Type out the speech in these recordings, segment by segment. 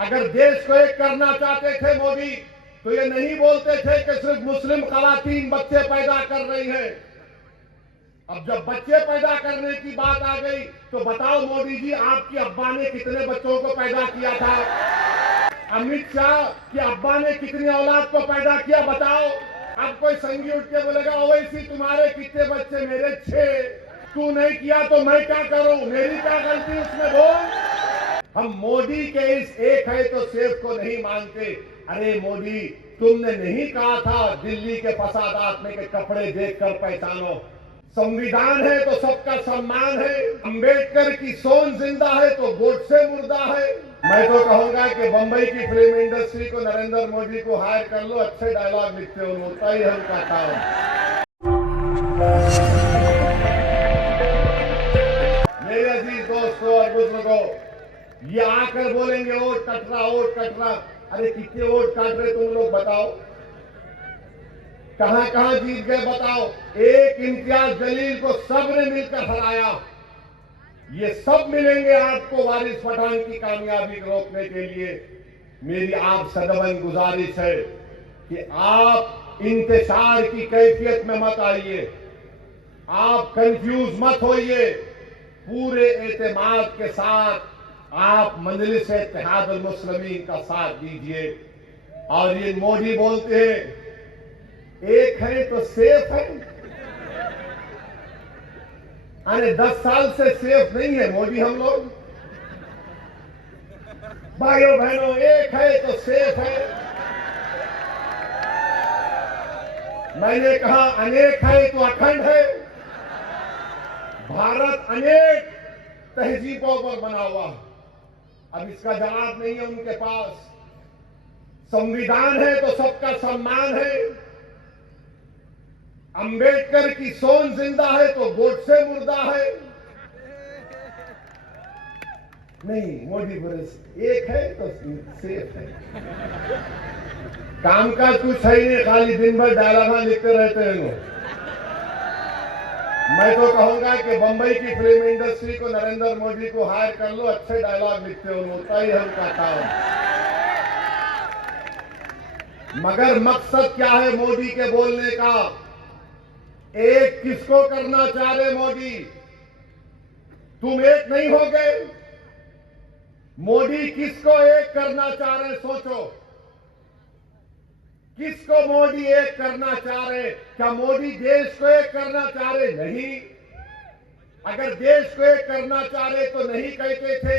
अगर देश को एक करना चाहते थे मोदी, तो ये नहीं बोलते थे कि सिर्फ मुस्लिम खवातीन बच्चे पैदा कर रही है। अब जब बच्चे पैदा करने की बात आ गई, तो बताओ मोदी जी, आपकी अब्बा ने कितने बच्चों को पैदा किया था? अमित शाह की अब्बा ने कितनी औलाद को पैदा किया, बताओ। अब कोई संगी उठ के बोलेगा, ओवैसी तुम्हारे कितने बच्चे? मेरे 6। तू नहीं किया तो मैं क्या करूं? मेरी क्या गलती उसमें? बोल। हम मोदी के इस एक है तो सेफ को नहीं मानते। अरे मोदी, तुमने नहीं कहा था दिल्ली के फसादात में के कपड़े देखकर पहचानो? संविधान है तो सबका सम्मान है। अंबेडकर की सोच जिंदा है तो गोडसे मुर्दा है। मैं तो कहूंगा कि बंबई की फिल्म इंडस्ट्री को नरेंद्र मोदी को हायर कर लो, अच्छे डायलॉग लिखते हो, होता ही हम का काम। मेरे अजीज दोस्तों और बुजुर्गों, ये आकर बोलेंगे वोट कटरा, वोट कटरा। अरे कितने वोट काट रहे तुम लोग, बताओ। कहां कहां जीत गए, बताओ। एक इम्तियाज जलील को सबने मिलकर हराया। ये सब मिलेंगे आपको वारिस पठान की कामयाबी को रोकने के लिए। मेरी आप सदबन गुजारिश है कि आप इंतशार की कैफियत में मत आइए, आप कंफ्यूज मत होइए। पूरे एतमाद के साथ आप मजलिस इत्तेहादुल मुस्लिमीन का साथ दीजिए। और ये मोदी बोलते हैं एक है तो सेफ है। अरे 10 साल से सेफ नहीं है मोदी हम लोग। भाइयों बहनों, एक है तो सेफ है। मैंने कहा अनेक है तो अखंड है। भारत अनेक तहजीबों पर बना हुआ। अब इसका जवाब नहीं है उनके पास। संविधान है तो सबका सम्मान है। अंबेडकर की सोच जिंदा है तो गोडसे मुर्दा है। नहीं, मोदी बोले एक है तो सेफ है। काम का कुछ है नहीं, खाली दिन भर डायलॉग लिखते रहते हैं लोग। मैं तो कहूंगा कि बंबई की फिल्म इंडस्ट्री को नरेंद्र मोदी को हायर कर लो, अच्छे डायलॉग लिखते हो, होता ही हम का काम। मगर मकसद क्या है मोदी के बोलने का? एक किसको करना चाह रहे मोदी? तुम एक नहीं हो गए। मोदी किसको एक करना चाह रहे, सोचो। किसको मोदी एक करना चाह रहे? क्या मोदी देश को एक करना चाह रहे? नहीं। अगर देश को एक करना चाह रहे तो नहीं कहते थे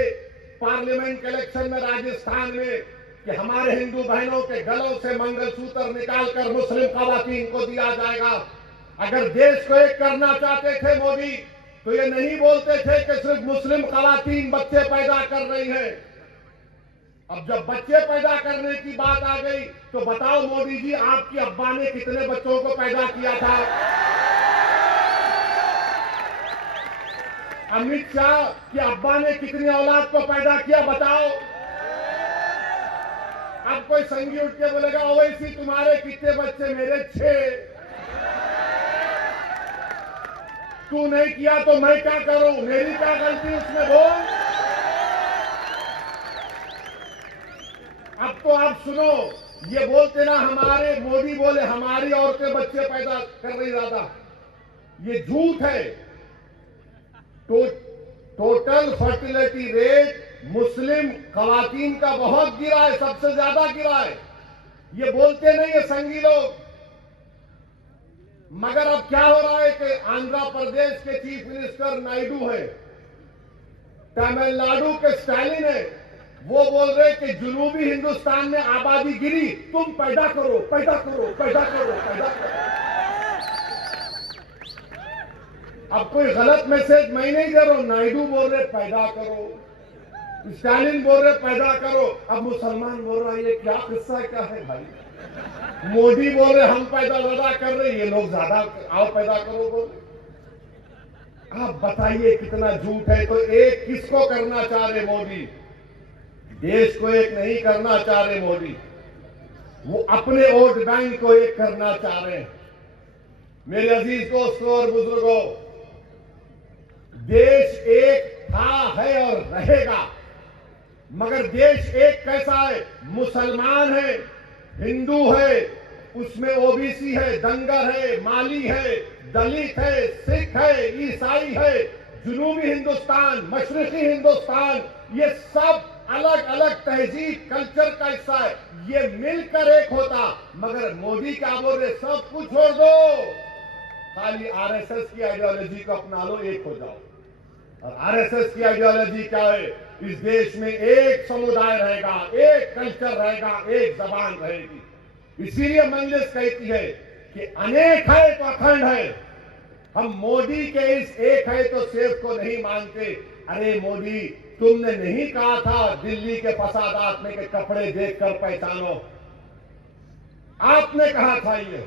पार्लियामेंट के इलेक्शन में राजस्थान में कि हमारे हिंदू बहनों के गलों से मंगलसूत्र निकालकर मुस्लिम खवातीन को दिया जाएगा। अगर देश को एक करना चाहते थे मोदी, तो ये नहीं बोलते थे कि सिर्फ मुस्लिम खवातीन बच्चे पैदा कर रही है। अब जब बच्चे पैदा करने की बात आ गई, तो बताओ मोदी जी, आपकी अब्बा ने कितने बच्चों को पैदा किया था? अमित शाह की अब्बा ने कितनी औलाद को पैदा किया, बताओ। अब कोई संगी उठ के बोलेगा, ओवैसी तुम्हारे कितने बच्चे? मेरे 6। तू नहीं किया तो मैं क्या करूं? मेरी क्या गलती उसमें? बोल। अब तो आप सुनो, ये बोलते ना हमारे मोदी बोले हमारी औरतें बच्चे पैदा कर रही ज्यादा, ये झूठ है। टोटल फर्टिलिटी रेट मुस्लिम खवातीन का बहुत गिरा है, सबसे ज्यादा गिरा है। ये बोलते नहीं है संगी लोग। मगर अब क्या हो रहा है कि आंध्र प्रदेश के चीफ मिनिस्टर नायडू है, तमिलनाडु के स्टालिन है, वो बोल रहे कि जुनूबी हिंदुस्तान में आबादी गिरी, तुम पैदा करो, पैदा करो, पैदा करो, पैदा करो। अब कोई गलत मैसेज मैं नहीं दे रहा हूं। नायडू बोल रहे पैदा करो, स्टालिन बोल रहे पैदा करो, अब मुसलमान बोल रहा है ये क्या किस्सा क्या है भाई? मोदी बोल रहे हम पैदा ज्यादा कर रहे, ये लोग ज्यादा आओ पैदा करो बोल। आप बताइए कितना झूठ है। तो एक किसको करना चाह रहे मोदी? देश को एक नहीं करना चाह रहे मोदी, वो अपने वोट बैंक को एक करना चाह रहे हैं। मेरे अजीज दोस्तों और बुजुर्गों, देश एक था, है और रहेगा। मगर देश एक कैसा है, मुसलमान है, हिंदू है, उसमें ओबीसी है, दंगर है, माली है, दलित है, सिख है, ईसाई है, जुनूबी हिंदुस्तान, मशरकी हिंदुस्तान, ये सब अलग अलग तहजीब कल्चर का हिस्सा है, ये मिलकर एक होता। मगर मोदी क्या बोल रहे, सब कुछ छोड़ दो, खाली आरएसएस की आइडियोलॉजी को अपना लो, एक हो जाओ। और आरएसएस की आइडियोलॉजी क्या है, इस देश में एक समुदाय रहेगा, एक कल्चर रहेगा, एक जबान रहेगी। इसीलिए मंजलिस कहती है कि अनेक है तो अखंड है। हम मोदी के इस एक है तो सेफ को नहीं मानते। अरे मोदी, तुमने नहीं कहा था दिल्ली के फसादात में के कपड़े देखकर पहचानो, आपने कहा था ये,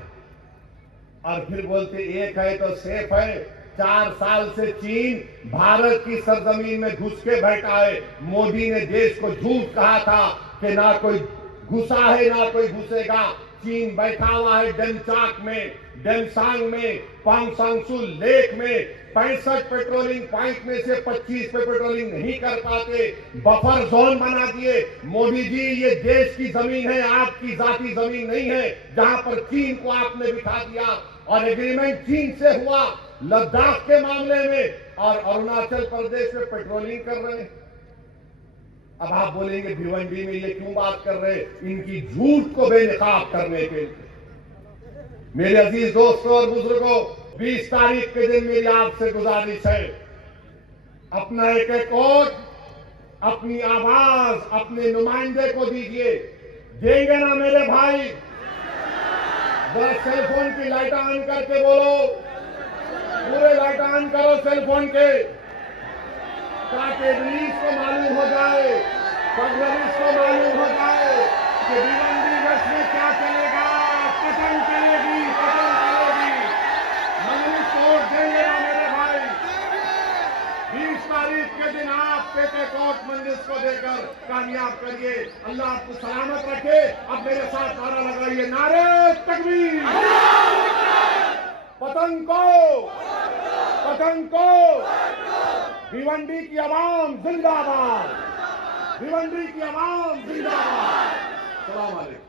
और फिर बोलते एक है तो सेफ है। 4 साल से चीन भारत की सरजमीन में घुस के बैठा है। मोदी ने देश को झूठ कहा था कि ना कोई घुसा है ना कोई घुसेगा। चीन बैठा हुआ है डेमचाक में, डेमसांग में, पांगसांगसू लेक में 65 पेट्रोलिंग पॉइंट में से 25 पे पेट्रोलिंग नहीं कर पाते, बफर जोन बना दिए। मोदी जी, ये देश की जमीन है, आपकी जाती जमीन नहीं है, जहां पर चीन को आपने बिठा दिया। और एग्रीमेंट चीन से हुआ लद्दाख के मामले में, और अरुणाचल प्रदेश में पेट्रोलिंग कर रहे हैं। अब आप बोलेंगे भिवंडी में ये क्यों बात कर रहे हैं, इनकी झूठ को बेनकाब करने के लिए। मेरे अजीज दोस्तों और बुजुर्गों, 20 तारीख के दिन मेरी आपसे गुजारिश है, अपना एक एक वोट, अपनी आवाज अपने नुमाइंदे को दीजिए। देंगे ना मेरे भाई? बस सेलफोन की लाइट ऑन करके बोलो, पूरे लाइट ऑन करो सेलफोन के, ताकि रिलीज को मालूम हो जाए, पब्लिक को मालूम हो जाए कि भिवंडी वेस्ट में क्या चलेगा। पतंग चलेगी, पतंग चलेगी। मंजलिस को वोट देंगे ना मेरे भाई? 20 तारीख के दिन आप पेटे कोट मंजलिस को देकर कामयाब करिए। अल्लाह आपको सलामत रखे। अब मेरे साथ नारा लगाइए, नारे तकबीर, पतंग को, पतंग को, भिवंडी की आवाम जिंदाबाद, भिवंडी की आवाम जिंदाबाद। सलाम अलैकुम।